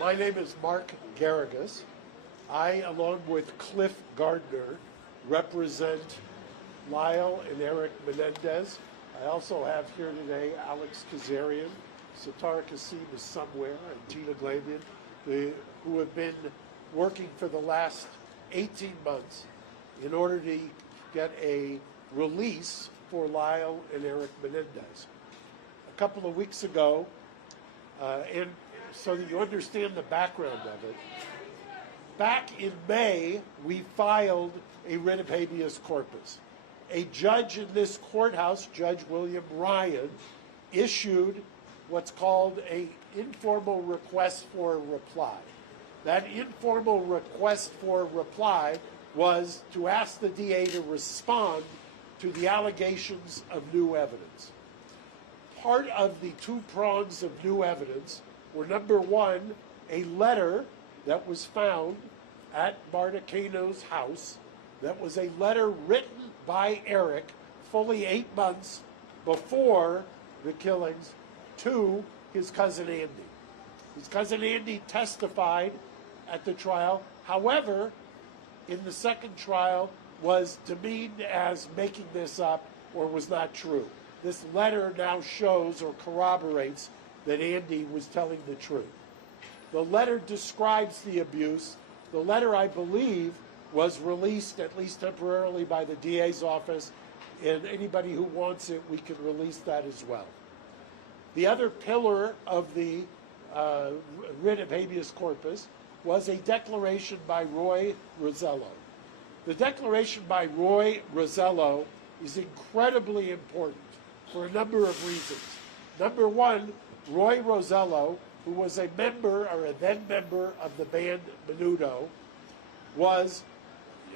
My name is Mark Garrigus. I, along with Cliff Gardner, represent Lyle and Eric Menendez. I also have here today Alex Kazarian, Satara Kasim is somewhere, and Tina Glamian, who have been working for the last 18 months in order to get a release for Lyle and Eric Menendez. A couple of weeks ago, and so that you understand the background of it, back in May, we filed a writ of habeas corpus. A judge in this courthouse, Judge William Ryan, issued what's called an informal request for a reply. That informal request for a reply was to ask the DA to respond to the allegations of new evidence. Part of the two prongs of new evidence were, number one, a letter that was found at Marta Cano's house that was a letter written by Eric fully 8 months before the killings to his cousin Andy. His cousin Andy testified at the trial. However, in the second trial was demeaned as making this up or was not true. This letter now shows or corroborates that Andy was telling the truth. The letter describes the abuse. The letter, I believe, was released at least temporarily by the DA's office, and anybody who wants it, we can release that as well. The other pillar of the writ of habeas corpus was a declaration by Roy Rosello. The declaration by Roy Rosello is incredibly important for a number of reasons. Number one, Roy Rosello, who was a member or a then member of the band Menudo, was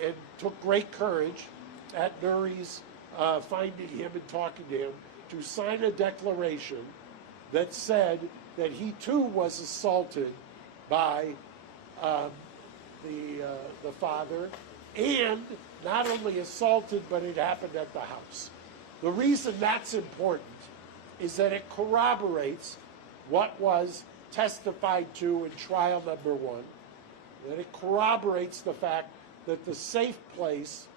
and took great courage at Nuri's finding him and talking to him to sign a declaration that said that he too was assaulted by the father, and not only assaulted, but it happened at the house. The reason that's important is that it corroborates what was testified to in trial number one, that it corroborates the fact that the safe place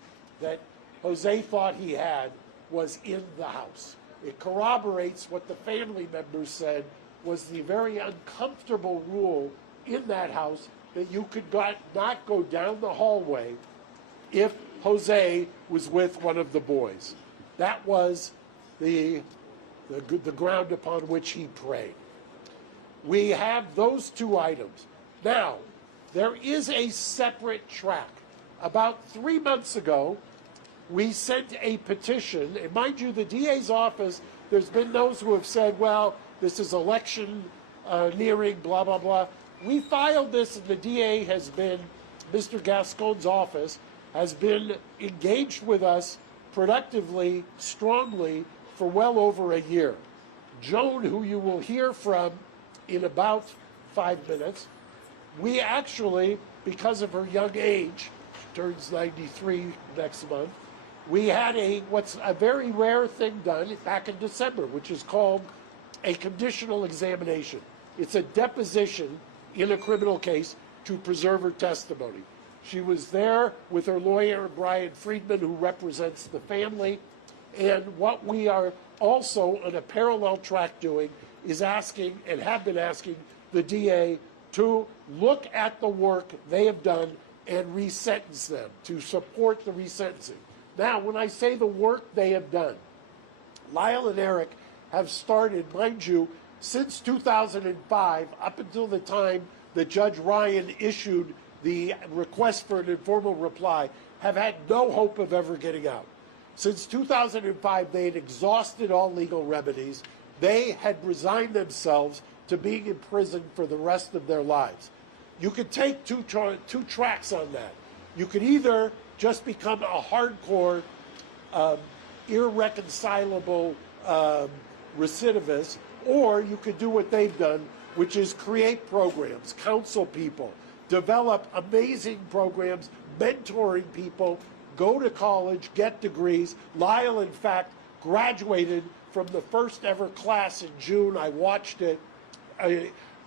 that Jose thought he had was in the house. It corroborates what the family members said was the very uncomfortable rule in that house, that you could not go down the hallway if Jose was with one of the boys. That was the ground upon which he prayed. We have those two items. Now, there is a separate track. About 3 months ago, we sent a petition, and mind you, the DA's office, there's been those who have said, well, this is election nearing, blah, blah, blah. We filed this, and the DA has been, Mr. Gascon's office, has been engaged with us productively, strongly, for well over a year. Joan, who you will hear from in about 5 minutes, we actually, because of her young age, she turns 93 next month, we had what's a very rare thing done back in December, which is called a conditional examination. It's a deposition in a criminal case to preserve her testimony. She was there with her lawyer, Brian Friedman, who represents the family. And what we are also on a parallel track doing is asking, and have been asking, the DA to look at the work they have done and resentence them, to support the resentencing. Now, when I say the work they have done, Lyle and Eric have started, mind you, since 2005, up until the time that Judge Ryan issued the request for an informal reply, have had no hope of ever getting out. Since 2005, they had exhausted all legal remedies. They had resigned themselves to being in prison for the rest of their lives. You could take two tracks on that. You could either just become a hardcore, irreconcilable recidivist, or you could do what they've done, which is create programs, counsel people, develop amazing programs, mentoring people, go to college, get degrees. Lyle, in fact, graduated from the first ever class in June. I watched it.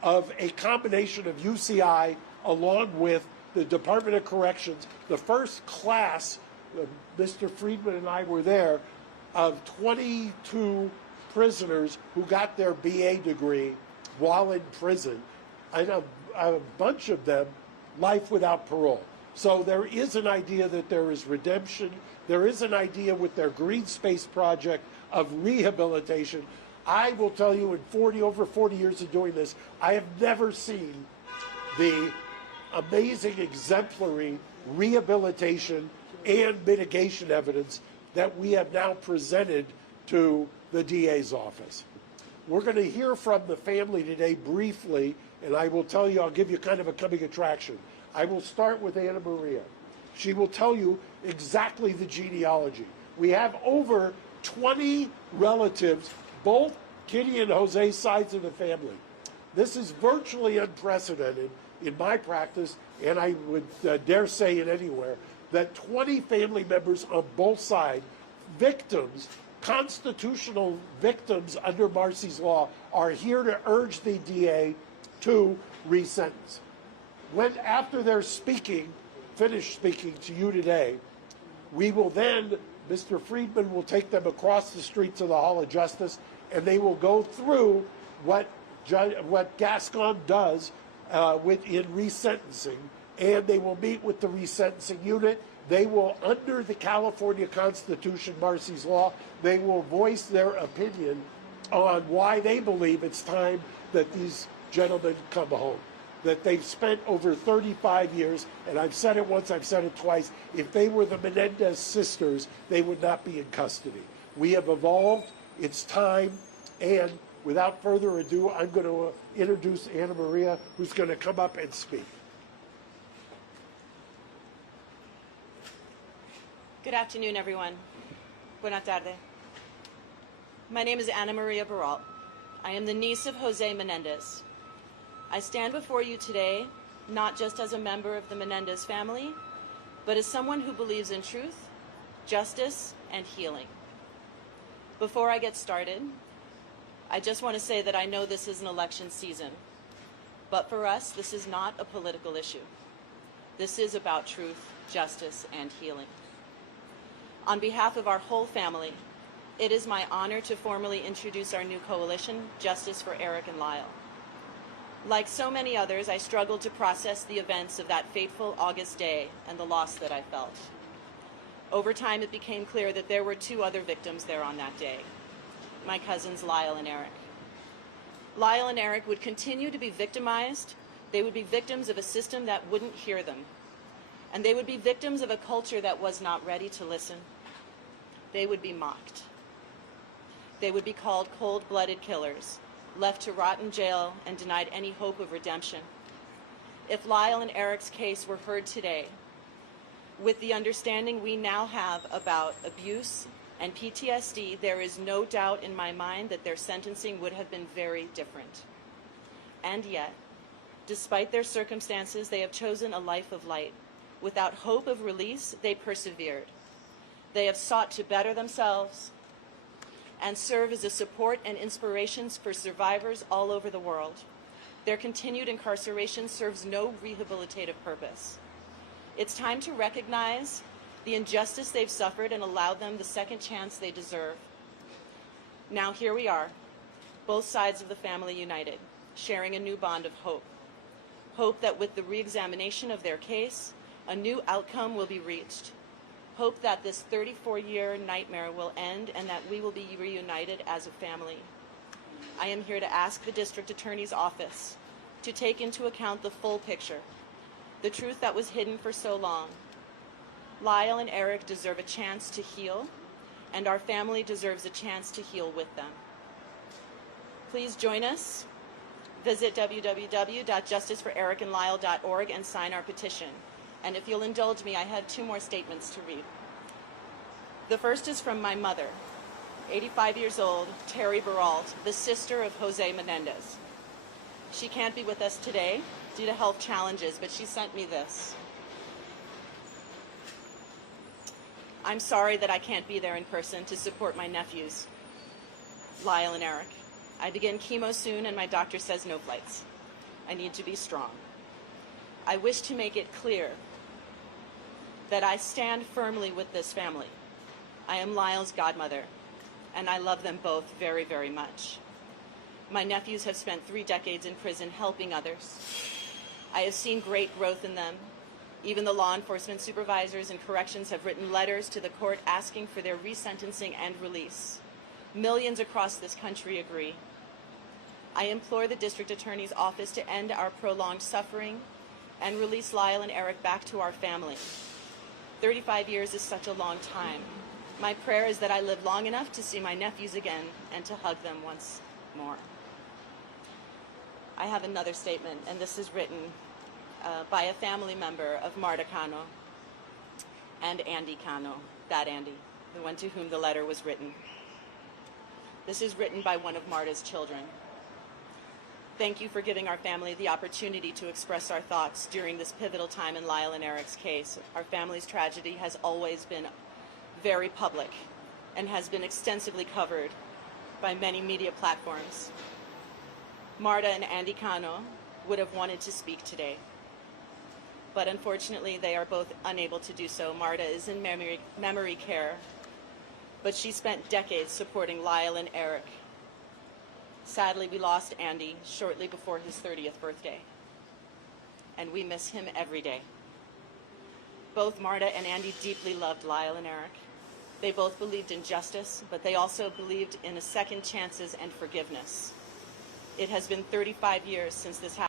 of a combination of UCI along with the Department of Corrections. The first class, Mr. Friedman and I were there, of 22 prisoners who got their BA degree while in prison, and a bunch of them life without parole. So there is an idea that there is redemption. There is an idea with their green space project of rehabilitation. I will tell you, in over 40 years of doing this, I have never seen the amazing exemplary rehabilitation and mitigation evidence that we have now presented to the DA's office. We're going to hear from the family today briefly, and I will tell you, I'll give you kind of a coming attraction. I will start with Anna Maria. She will tell you exactly the genealogy. We have over 20 relatives, both Kitty and Jose's sides of the family. This is virtually unprecedented in my practice, and I would dare say it anywhere, that 20 family members on both sides, victims, constitutional victims under Marcy's law, are here to urge the DA to resentence. After they're finished speaking to you today, we will then, Mr. Friedman will take them across the street to the Hall of Justice, and they will go through what Gascon does in resentencing, and they will meet with the resentencing unit. They will, under the California Constitution, Marcy's law, they will voice their opinion on why they believe it's time that these gentlemen come home. That they've spent over 35 years, and I've said it once, I've said it twice, if they were the Menendez sisters, they would not be in custody. We have evolved, it's time, and without further ado, I'm going to introduce Anna Maria, who's going to come up and speak. Good afternoon, everyone. Buena tarde. My name is Ana Maria Baralt. I am the niece of Jose Menendez. I stand before you today not just as a member of the Menendez family, but as someone who believes in truth, justice, and healing. Before I get started, I just want to say that I know this is an election season, but for us, this is not a political issue. This is about truth, justice, and healing. On behalf of our whole family, it is my honor to formally introduce our new coalition, Justice for Eric and Lyle. Like so many others, I struggled to process the events of that fateful August day and the loss that I felt. Over time, it became clear that there were two other victims there on that day, my cousins Lyle and Eric. Lyle and Eric would continue to be victimized. They would be victims of a system that wouldn't hear them. And they would be victims of a culture that was not ready to listen. They would be mocked. They would be called cold-blooded killers, left to rot in jail and denied any hope of redemption. If Lyle and Eric's case were heard today, with the understanding we now have about abuse and PTSD, there is no doubt in my mind that their sentencing would have been very different. And yet, despite their circumstances, they have chosen a life of light. Without hope of release, they persevered. They have sought to better themselves and serve as a support and inspiration for survivors all over the world. Their continued incarceration serves no rehabilitative purpose. It's time to recognize the injustice they've suffered and allow them the second chance they deserve. Now here we are, both sides of the family united, sharing a new bond of hope. Hope that with the re-examination of their case, a new outcome will be reached. Hope that this 34-year nightmare will end and that we will be reunited as a family. I am here to ask the District Attorney's Office to take into account the full picture, the truth that was hidden for so long. Lyle and Eric deserve a chance to heal, and our family deserves a chance to heal with them. Please join us. Visit www.justiceforericandlyle.org and sign our petition. And if you'll indulge me, I have two more statements to read. The first is from my mother, 85 years old, Terry Baralt, the sister of Jose Menendez. She can't be with us today due to health challenges, but she sent me this. I'm sorry that I can't be there in person to support my nephews, Lyle and Eric. I begin chemo soon and my doctor says no flights. I need to be strong. I wish to make it clear that I stand firmly with this family. I am Lyle's godmother, and I love them both very, very much. My nephews have spent 3 decades in prison helping others. I have seen great growth in them. Even the law enforcement supervisors and corrections have written letters to the court asking for their resentencing and release. Millions across this country agree. I implore the district attorney's office to end our prolonged suffering and release Lyle and Eric back to our family. 35 years is such a long time. My prayer is that I live long enough to see my nephews again and to hug them once more. I have another statement, and this is written by a family member of Marta Cano and Andy Cano, that Andy, the one to whom the letter was written. This is written by one of Marta's children. Thank you for giving our family the opportunity to express our thoughts during this pivotal time in Lyle and Eric's case. Our family's tragedy has always been very public and has been extensively covered by many media platforms. Marta and Andy Cano would have wanted to speak today, but unfortunately they are both unable to do so. Marta is in memory care, but she spent decades supporting Lyle and Eric. Sadly, we lost Andy shortly before his 30th birthday, and we miss him every day. Both Marta and Andy deeply loved Lyle and Eric. They both believed in justice, but they also believed in second chances and forgiveness. It has been 35 years since this happened.